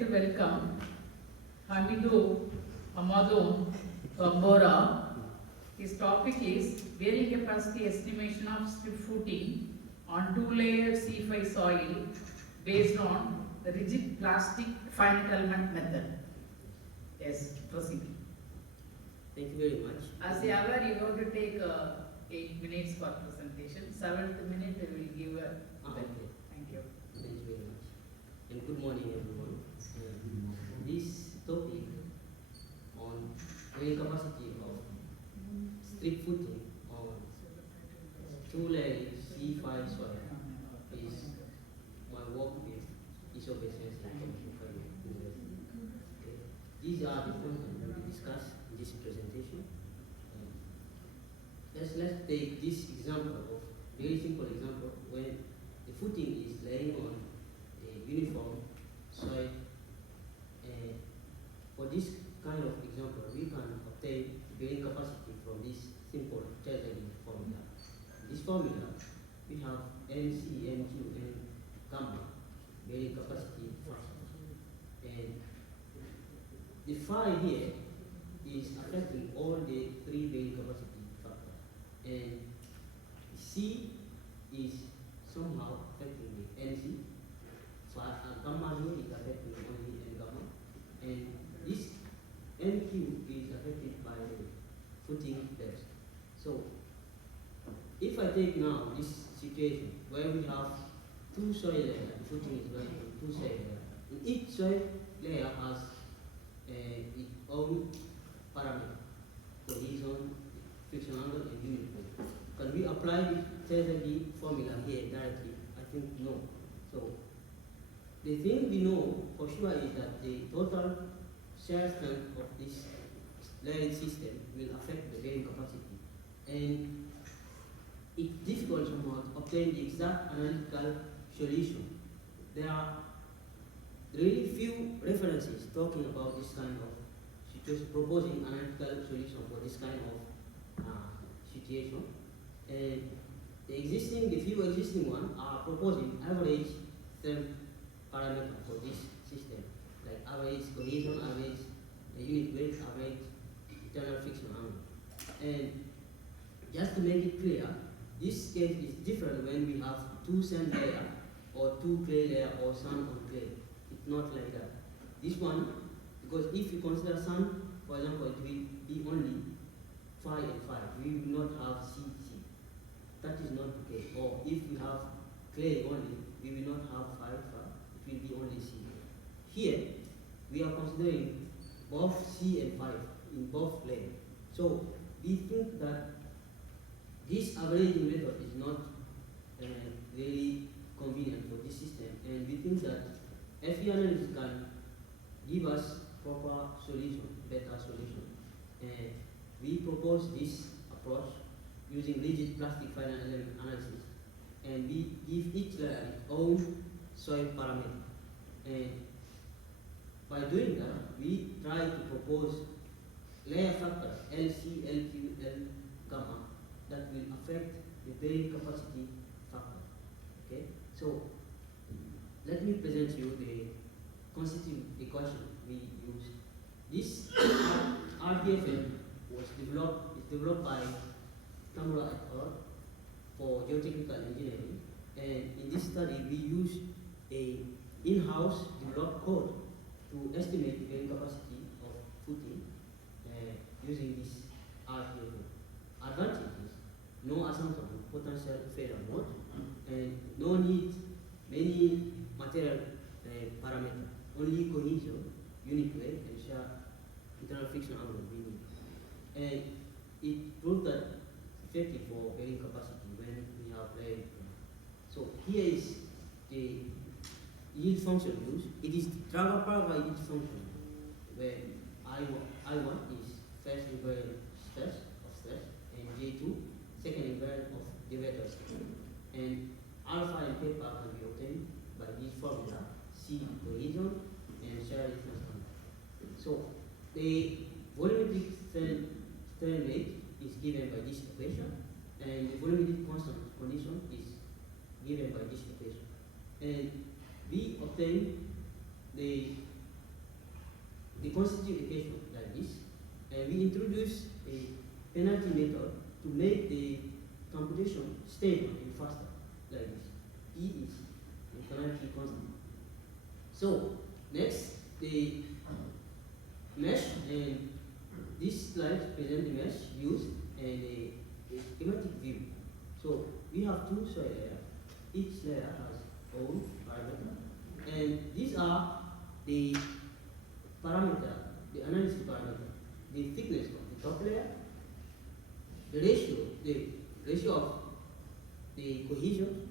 to welcome Hamidu Amadou Bambora. His topic is bearing capacity estimation of strip footing on two-layer C5 soil based on the rigid plastic finite element method. Yes, proceed. Thank you very much. As you are, you have to take 8 minutes for presentation. 7th minute we will give a. Okay. Thank you. Thank you very much. And good morning, everyone. This topic on carrying capacity of strip footing on two-layer C5 soil is my work with Isobe Sensei. These are the points that we will discuss in this presentation. Let's take this example of very simple example when the footing is laying on a uniform soil. For this kind of example, we can obtain bearing capacity from this simple Chazagi formula. This formula, we have MC, MQ, and gamma bearing capacity factors. And the phi here is affecting all the three bearing capacity factors. And C is somehow affecting the NC. Gamma here is affecting only N gamma. And this NQ is affected by the footing depth. So if I take now this situation where we have two soil layers, the footing is going on two soil layers. And each soil layer has its own parameter, cohesion, friction angle, and unit weight. Can we apply this Chazagi formula here directly? I think no. So the thing we know for sure is that the total shear strength of this layering system will affect the bearing capacity. And it's difficult somehow to obtain the exact analytical solution. There are really few references talking about this kind of situation, proposing analytical solution for this kind of situation. And the few existing ones are proposing average strength parameter for this system, like average cohesion, average unit weight, average internal friction angle. And just to make it clear, this case is different when we have two sand layer or two clay layer or sand on clay. It's not like that. This one, because if you consider sand, for example, it will be only phi and phi. We will not have C. That is not the case. Or if we have clay only, we will not have phi. It will be only C. Here, we are considering both C and phi in both layers. So we think that this averaging method is not very convenient for this system, and we think that FE analysis can give us proper solution, better solution. And we propose this approach using rigid plastic finite element analysis, and we give each layer its own soil parameter. And by doing that, we try to propose layer factors LC, LQ, L gamma that will affect the bearing capacity factor. Okay, so let me present you the constitutive equation we use. This RDFM was developed by Tamura et al. For geotechnical engineering, and in this study we used a in-house developed code to estimate the bearing capacity of footing using this RDFM. Advantages: no assumption of potential failure mode, and no need many material parameters, only cohesion, unit weight, and shear internal friction angle we need. And it proved that effective for bearing capacity when we have layering. So here is the yield function used. It is the Draga-Praga yield function, where I1 is first invariant stress, and J2 second invariant of derivative stress. And alpha and kappa can be obtained by this formula: C cohesion and shear resistance angle. So the volumetric strain rate is given by this equation, and the volumetric constant condition is given by this equation. And we obtain the the constitutive equation like this, and we introduce a penalty method to make the computation stable and faster like this. E is the penalty constant. So next, the mesh, and this slide present the mesh used and a schematic view. So we have two soil layers. Each layer has own parameter, and these are the parameter, the analysis parameter, the thickness of the top layer, the ratio of the cohesion,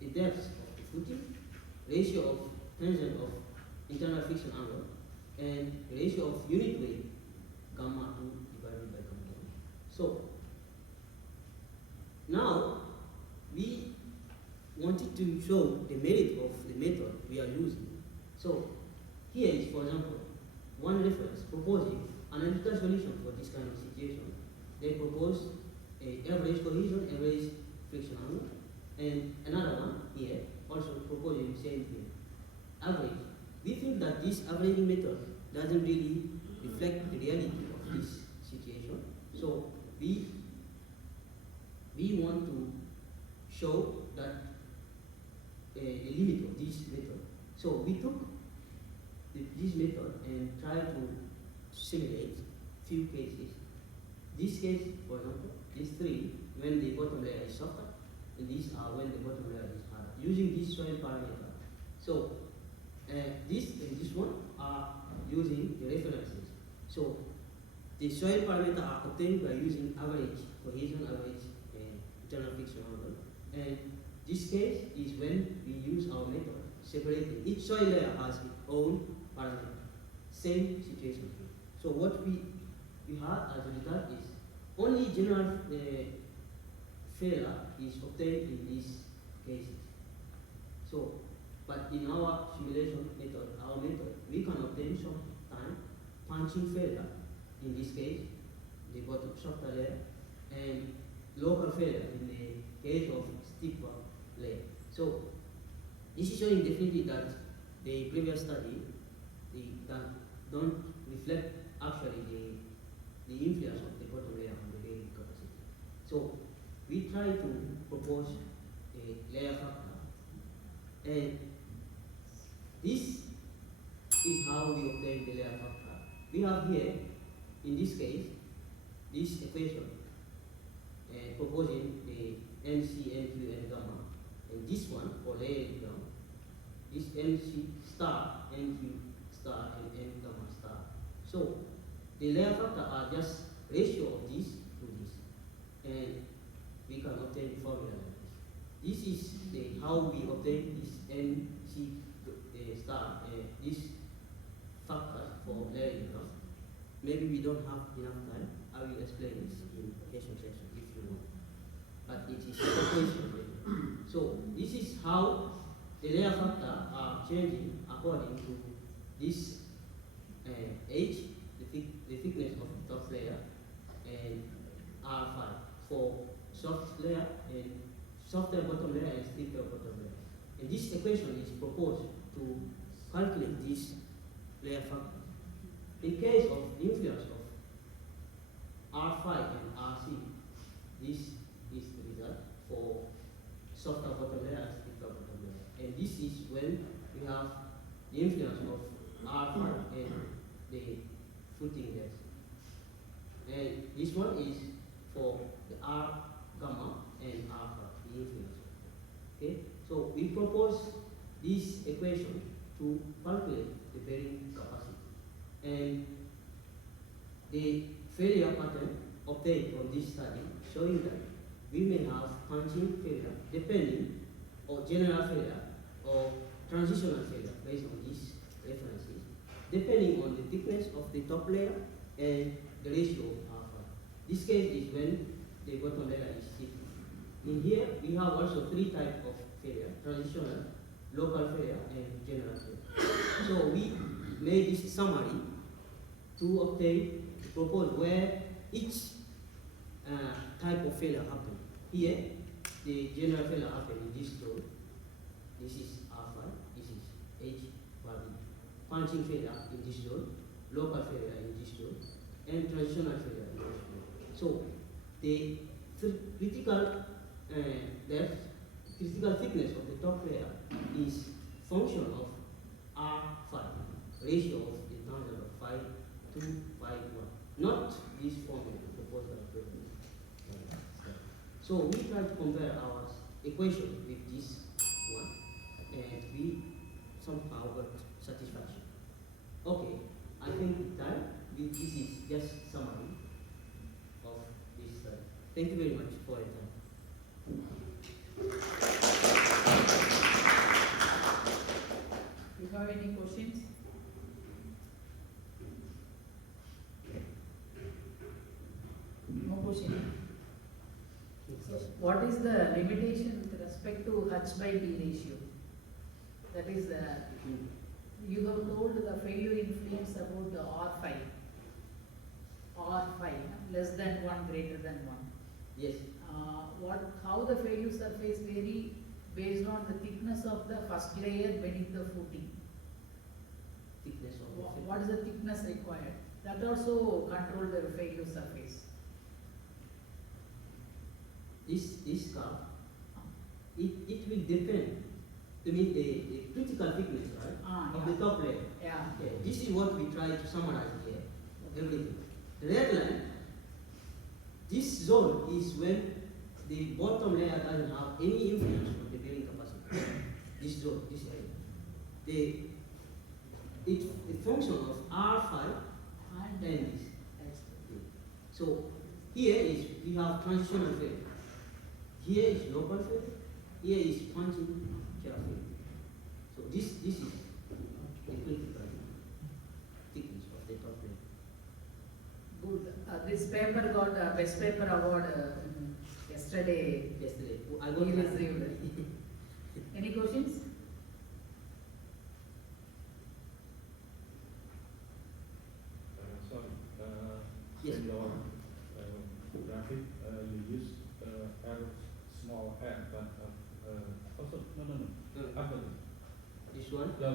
the depth of the footing, ratio of tension of internal friction angle, and the ratio of unit weight gamma 2 divided by gamma 1. So now we wanted to show the merit of the method we are using. So here is, for example, one reference proposing an analytical solution for this kind of situation. They propose a average cohesion, average friction angle, and another one here also proposing the same thing, average. We think that this averaging method doesn't really reflect the reality of this situation. So we want to show that the limit of this method. So we took this method and tried to simulate few cases. This case, for example, these three, when the bottom layer is softer, and these are when the bottom layer is harder, using this soil parameter. So this and this one are using the references. So the soil parameter are obtained by using average cohesion, average internal friction angle. And this case is when we use our method separating. Each soil layer has its own parameter. Same situation here. So what we have as a result is only general failure is obtained in these cases. So, but in our simulation method, we can obtain sometime punching failure, in this case, the bottom softer layer, and local failure in the case of steeper layer. So this is showing definitely that the previous study don't reflect actually the influence of the bottom layer on the bearing capacity. So we try to propose a layer factor, and this is how we obtain the layer factor. We have here, in this case, this equation proposing the NC, NQ, and gamma, and this one for layering down, this NC star, NQ star, and N gamma star. So the layer factor are just ratio of this to this, and we can obtain the formula like this. This is how we obtain this NC star, this factor for layering down. Maybe we don't have enough time. I will explain this in question session if you want. But it is a proposition. So this is how the layer factor are changing according to this H, the thickness of the top layer, and R5 for soft layer and softer bottom layer and thicker bottom layer. And this equation is proposed to calculate this layer factor. In case of influence of R5 and RC, this is the result for softer bottom layer and thicker bottom layer. And this is when we have the influence of R5 and the footing depth. And this one is for the R gamma and R5, the influence. Okay? So we propose this equation to calculate the bearing capacity. And the failure pattern obtained from this study showing that we may have punching failure depending on general failure or transitional failure based on these references, depending on the thickness of the top layer and the ratio of alpha. This case is when the bottom layer is thick. In here, we have also three types of failure: transitional, local failure, and general failure. So we made this summary to obtain, to propose where each type of failure happen. Here, the general failure happen in this zone. This is R5, this is H value. punching failure in this zone, local failure in this zone, and transitional failure in this zone. So the critical depth, critical thickness of the top layer is function of R5, ratio of the terms of 5 to 5 1, not this formula proposed by the president. So we try to compare our equation with this one, and we somehow got satisfaction. Okay, I think that this is just summary of this study. Thank you very much for your time. You have any questions? No question. So what is the limitation with respect to H by B ratio? That is, you have told the failure influence about the R5. R5, less than 1, greater than 1. Yes. How the failure surface vary based on the thickness of the first layer beneath the footing? Thickness of the What is the thickness required? That also control the failure surface. This curve, it will depend. I mean the critical thickness, right? Of the top layer. Yeah. Okay. This is what we try to summarize here. Everything. The red line, this zone is when the bottom layer doesn't have any influence on the bearing capacity. This zone, this area. The function of R5 and this. So here is we have transitional failure. Here is local failure. Here is punching failure. So this is the critical thickness of the top layer. Good. This paper got a best paper award yesterday. I got He received. Any questions? Sorry. Yes. In your graphic, you use R small r, but also no. After this. This one? Your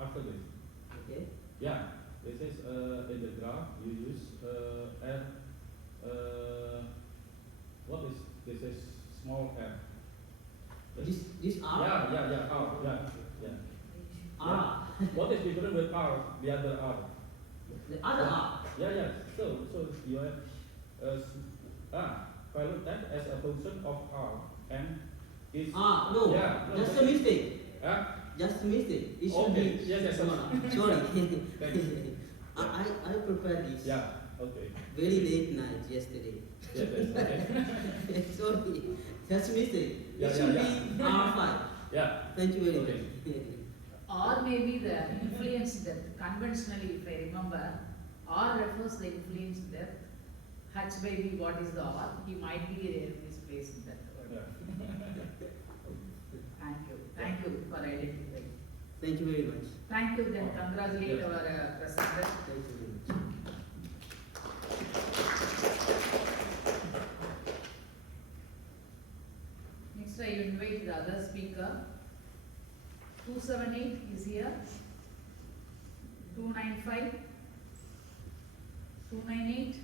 after this. Okay. Yeah. This is in the graph you use R. What is this? Is small r. This R? Yeah. R. Yeah. R. What is different with R? The other R. The other R. Yeah. So you have if I look at as a function of R and is No. Yeah. No, Just a mistake. Huh? Just a mistake. It should Okay. be. Yes. Sorry. Thank you. I prepared this. Yeah. Okay. Very late night yesterday. Yes. Okay. Sorry. Just a mistake. Yeah, It should yeah. be R5. Yeah. Thank you very Okay. much. Or maybe the influence depth. Conventionally, if I remember, R refers the influence depth. H by B, what is the R? He might be misplaced in that word. Yeah. Thank you for identifying. Thank you very much. Thank you, then congratulate Yes. our presenter. Thank you very much. Next, I invite the other speaker. 278 is here. 295, 298.